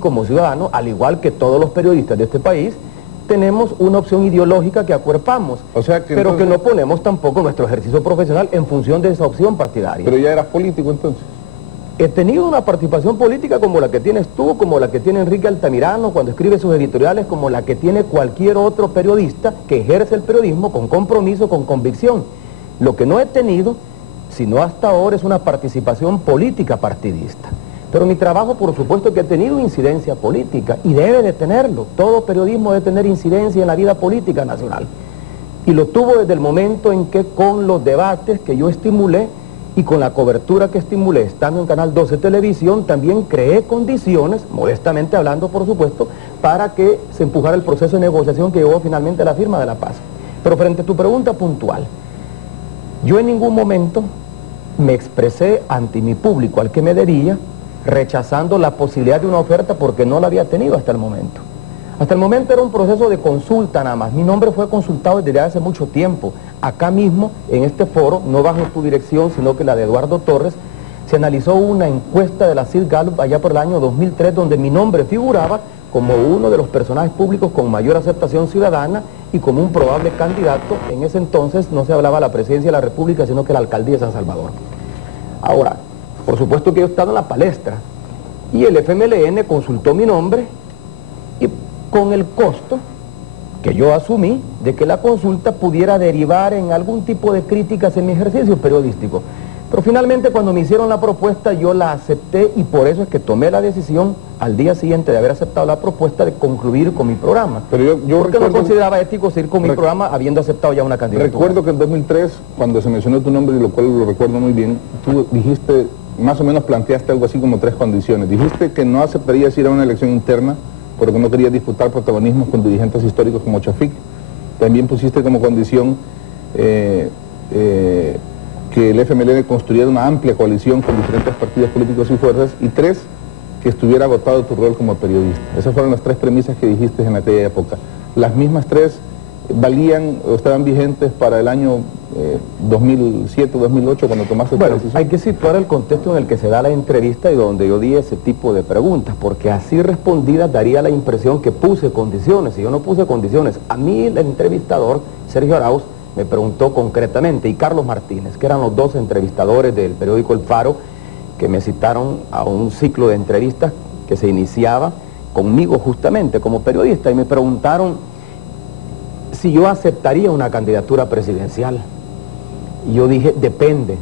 como ciudadano, al igual que todos los periodistas de este país, tenemos una opción ideológica que acuerpamos, pero entonces, que no ponemos tampoco nuestro ejercicio profesional en función de esa opción partidaria. ¿Pero ya eras político entonces? He tenido una participación política como la que tienes tú, como la que tiene Enrique Altamirano cuando escribe sus editoriales, como la que tiene cualquier otro periodista que ejerce el periodismo con compromiso, con convicción. Lo que no he tenido, sino hasta ahora, es una participación política partidista. Pero mi trabajo, por supuesto, que ha tenido incidencia política y debe de tenerlo. Todo periodismo debe tener incidencia en la vida política nacional. Y lo tuvo desde el momento en que, con los debates que yo estimulé y con la cobertura que estimulé, estando en Canal 12 Televisión, también creé condiciones, modestamente hablando, por supuesto, para que se empujara el proceso de negociación que llevó finalmente a la firma de la paz. Pero frente a tu pregunta puntual, yo en ningún momento me expresé ante mi público al que me debía, rechazando la posibilidad de una oferta porque no la había tenido hasta el momento. Hasta el momento era un proceso de consulta nada más. Mi nombre fue consultado desde hace mucho tiempo. Acá mismo, en este foro, no bajo tu dirección, sino que la de Eduardo Torres, se analizó una encuesta de la Sid Gallup allá por el año 2003, donde mi nombre figuraba como uno de los personajes públicos con mayor aceptación ciudadana y como un probable candidato. En ese entonces no se hablaba de la presidencia de la República, sino que la alcaldía de San Salvador. Ahora, por supuesto que yo he estado en la palestra y el FMLN consultó mi nombre y con el costo que yo asumí de que la consulta pudiera derivar en algún tipo de críticas en mi ejercicio periodístico. Pero finalmente cuando me hicieron la propuesta yo la acepté y por eso es que tomé la decisión al día siguiente de haber aceptado la propuesta de concluir con mi programa. Pero yo porque no consideraba ético seguir con mi programa habiendo aceptado ya una candidatura. Recuerdo que en 2003, cuando se mencionó tu nombre, y lo cual lo recuerdo muy bien, tú dijiste, más o menos planteaste algo así como 3 condiciones. Dijiste que no aceptarías ir a una elección interna porque no querías disputar protagonismos con dirigentes históricos como Chafik. También pusiste como condición que el FMLN construyera una amplia coalición con diferentes partidos políticos y fuerzas, y 3, que estuviera agotado tu rol como periodista. Esas fueron las 3 premisas que dijiste en aquella época. Las mismas 3 valían o estaban vigentes para el año 2007, 2008, cuando tomaste tu decisión. Hay que situar el contexto en el que se da la entrevista y donde yo di ese tipo de preguntas, porque así respondidas daría la impresión que puse condiciones, y yo no puse condiciones. A mí el entrevistador, Sergio Arauz, me preguntó concretamente, y Carlos Martínez, que eran los 2 entrevistadores del periódico El Faro, que me citaron a un ciclo de entrevistas que se iniciaba conmigo justamente como periodista, y me preguntaron si yo aceptaría una candidatura presidencial. Y yo dije, depende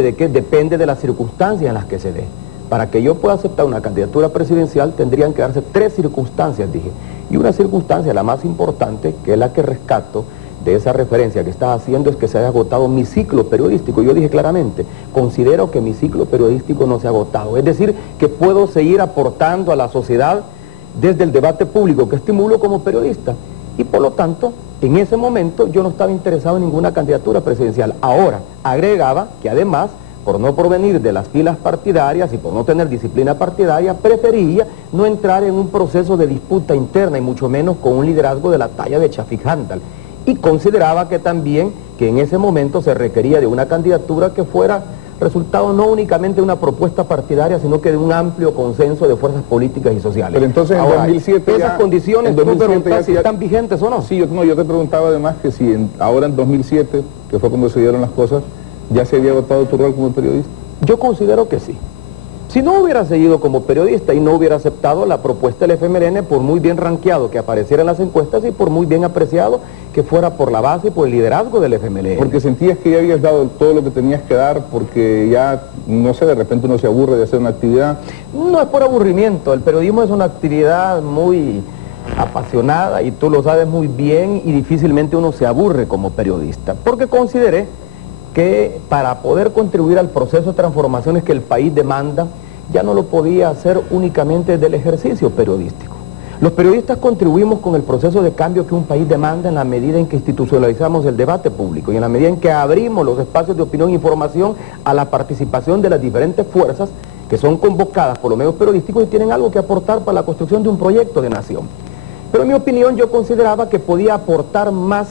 de qué, depende de las circunstancias en las que se dé. Para que yo pueda aceptar una candidatura presidencial tendrían que darse 3 circunstancias, dije. Y una circunstancia, la más importante, que es la que rescato de esa referencia que estás haciendo, es que se haya agotado mi ciclo periodístico. Yo dije claramente, considero que mi ciclo periodístico no se ha agotado. Es decir, que puedo seguir aportando a la sociedad desde el debate público que estimulo como periodista. Y por lo tanto, en ese momento yo no estaba interesado en ninguna candidatura presidencial. Ahora, agregaba que además, por no provenir de las filas partidarias y por no tener disciplina partidaria, prefería no entrar en un proceso de disputa interna y mucho menos con un liderazgo de la talla de Chafik Handal. Y consideraba que también que en ese momento se requería de una candidatura que fuera resultado no únicamente de una propuesta partidaria, sino que de un amplio consenso de fuerzas políticas y sociales. Pero entonces en 2007 esas condiciones, tú preguntas si están vigentes o no. Sí, yo te preguntaba además que si ahora en 2007, que fue cuando se dieron las cosas, ya se había agotado tu rol como periodista. Yo considero que sí. Si no hubiera seguido como periodista y no hubiera aceptado la propuesta del FMLN, por muy bien rankeado que apareciera en las encuestas y por muy bien apreciado que fuera por la base y por el liderazgo del FMLN. Porque sentías que ya habías dado todo lo que tenías que dar, porque ya, no sé, de repente uno se aburre de hacer una actividad. No es por aburrimiento, el periodismo es una actividad muy apasionada y tú lo sabes muy bien y difícilmente uno se aburre como periodista, porque consideré que para poder contribuir al proceso de transformaciones que el país demanda, ya no lo podía hacer únicamente desde el ejercicio periodístico. Los periodistas contribuimos con el proceso de cambio que un país demanda en la medida en que institucionalizamos el debate público y en la medida en que abrimos los espacios de opinión e información a la participación de las diferentes fuerzas que son convocadas por los medios periodísticos y tienen algo que aportar para la construcción de un proyecto de nación. Pero en mi opinión yo consideraba que podía aportar más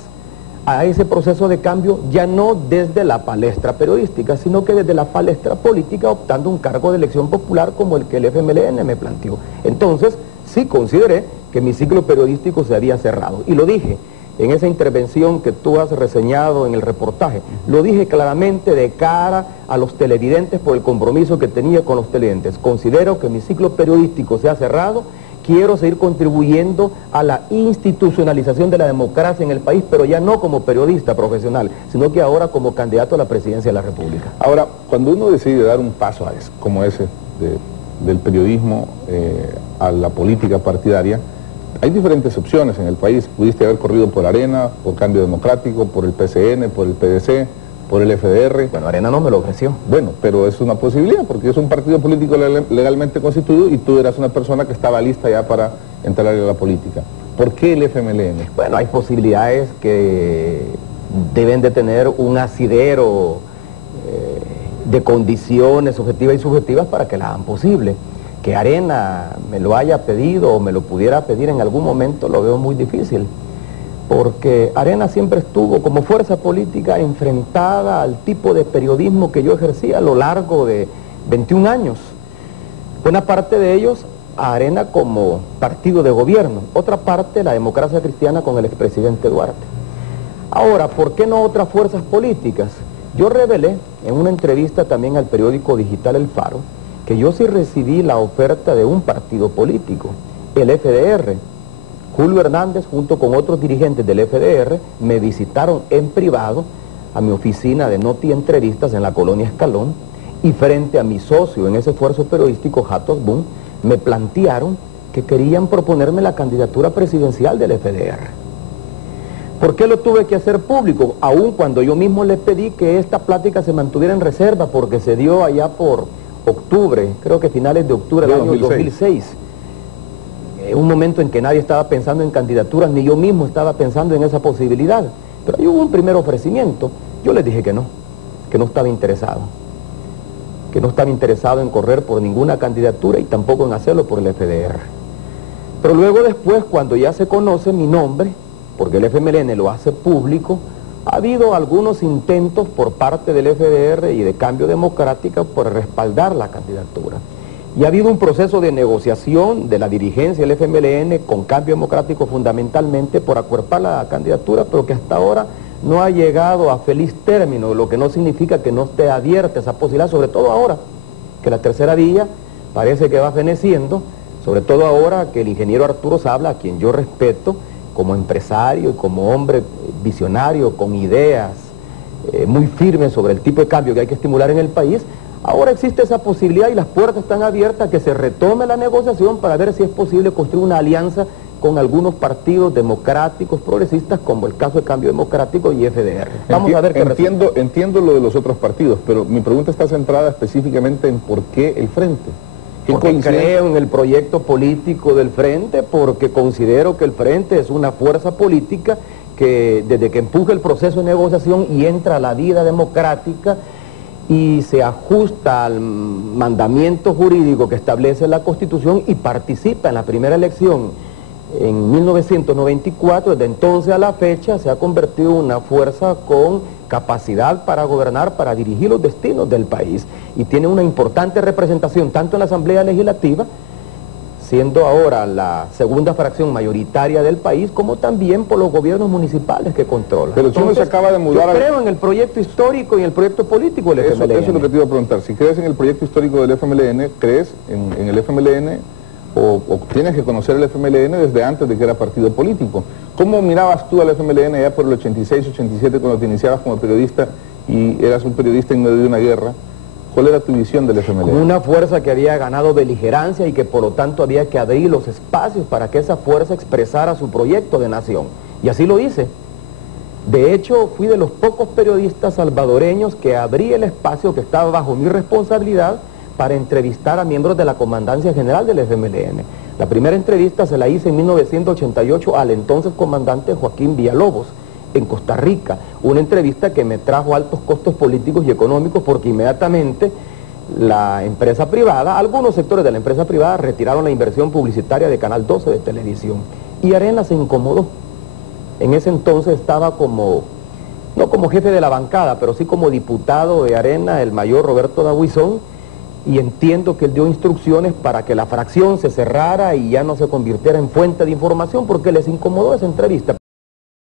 a ese proceso de cambio ya no desde la palestra periodística, sino que desde la palestra política, optando un cargo de elección popular como el que el FMLN me planteó. Entonces, sí consideré que mi ciclo periodístico se había cerrado, y lo dije en esa intervención que tú has reseñado en el reportaje. Lo dije claramente de cara a los televidentes por el compromiso que tenía con los televidentes. Considero que mi ciclo periodístico se ha cerrado, quiero seguir contribuyendo a la institucionalización de la democracia en el país, pero ya no como periodista profesional, sino que ahora como candidato a la presidencia de la República. Ahora, cuando uno decide dar un paso como ese, del periodismo a la política partidaria, hay diferentes opciones en el país. Pudiste haber corrido por Arena, por Cambio Democrático, por el PCN, por el PDC, por el FDR. Bueno, Arena no me lo ofreció. Bueno, pero es una posibilidad, porque es un partido político legalmente constituido y tú eras una persona que estaba lista ya para entrar a la política. ¿Por qué el FMLN? Bueno, hay posibilidades que deben de tener un asidero de condiciones objetivas y subjetivas para que la hagan posible. Que Arena me lo haya pedido o me lo pudiera pedir en algún momento lo veo muy difícil, porque Arena siempre estuvo como fuerza política enfrentada al tipo de periodismo que yo ejercía a lo largo de 21 años. Una parte de ellos a Arena como partido de gobierno, otra parte la Democracia Cristiana con el expresidente Duarte. Ahora, ¿por qué no otras fuerzas políticas? Yo revelé en una entrevista también al periódico digital El Faro que yo sí recibí la oferta de un partido político, el FDR. Julio Hernández, junto con otros dirigentes del FDR, me visitaron en privado a mi oficina de Noti Entrevistas en la colonia Escalón, y frente a mi socio en ese esfuerzo periodístico, Hatos Boom, me plantearon que querían proponerme la candidatura presidencial del FDR. ¿Por qué lo tuve que hacer público? Aun cuando yo mismo les pedí que esta plática se mantuviera en reserva, porque se dio allá por octubre, creo que finales de octubre del año 2006. Un momento en que nadie estaba pensando en candidaturas, ni yo mismo estaba pensando en esa posibilidad. Pero ahí hubo un primer ofrecimiento. Yo les dije que no estaba interesado. Que no estaba interesado en correr por ninguna candidatura y tampoco en hacerlo por el FDR. Pero luego después, cuando ya se conoce mi nombre, porque el FMLN lo hace público, ha habido algunos intentos por parte del FDR y de Cambio Democrático por respaldar la candidatura. Y ha habido un proceso de negociación de la dirigencia del FMLN con Cambio Democrático fundamentalmente por acuerpar la candidatura, pero que hasta ahora no ha llegado a feliz término, lo que no significa que no esté abierta esa posibilidad, sobre todo ahora que la tercera vía parece que va feneciendo, sobre todo ahora que el ingeniero Arturo Sabla, a quien yo respeto, como empresario y como hombre visionario, con ideas muy firmes sobre el tipo de cambio que hay que estimular en el país, ahora existe esa posibilidad y las puertas están abiertas a que se retome la negociación para ver si es posible construir una alianza con algunos partidos democráticos, progresistas, como el caso de Cambio Democrático y FDR. Vamos a ver qué entiendo lo de los otros partidos, pero mi pregunta está centrada específicamente en por qué el Frente. Porque creo en el proyecto político del Frente, porque considero que el Frente es una fuerza política que desde que empuja el proceso de negociación y entra a la vida democrática y se ajusta al mandamiento jurídico que establece la Constitución y participa en la primera elección en 1994, desde entonces a la fecha se ha convertido en una fuerza con capacidad para gobernar, para dirigir los destinos del país, y tiene una importante representación tanto en la Asamblea Legislativa, siendo ahora la segunda fracción mayoritaria del país, como también por los gobiernos municipales que controlan. Pero si uno se acaba de mudar... Yo creo en el proyecto histórico y en el proyecto político del FMLN. Eso es lo que te iba a preguntar. Si crees en el proyecto histórico del FMLN, ¿crees en el FMLN o tienes que conocer el FMLN desde antes de que era partido político? ¿Cómo mirabas tú al FMLN ya por el 86, 87, cuando te iniciabas como periodista y eras un periodista en medio de una guerra? ¿Cuál era tu visión del FMLN? Como una fuerza que había ganado beligerancia y que por lo tanto había que abrir los espacios para que esa fuerza expresara su proyecto de nación. Y así lo hice. De hecho, fui de los pocos periodistas salvadoreños que abrí el espacio que estaba bajo mi responsabilidad para entrevistar a miembros de la Comandancia General del FMLN. La primera entrevista se la hice en 1988 al entonces comandante Joaquín Villalobos, en Costa Rica, una entrevista que me trajo altos costos políticos y económicos porque inmediatamente la empresa privada, algunos sectores de la empresa privada retiraron la inversión publicitaria de Canal 12 de televisión y Arena se incomodó. En ese entonces estaba como no como jefe de la bancada, pero sí como diputado de Arena, el mayor Roberto Dabuizón, y entiendo que él dio instrucciones para que la fracción se cerrara y ya no se convirtiera en fuente de información porque les incomodó esa entrevista.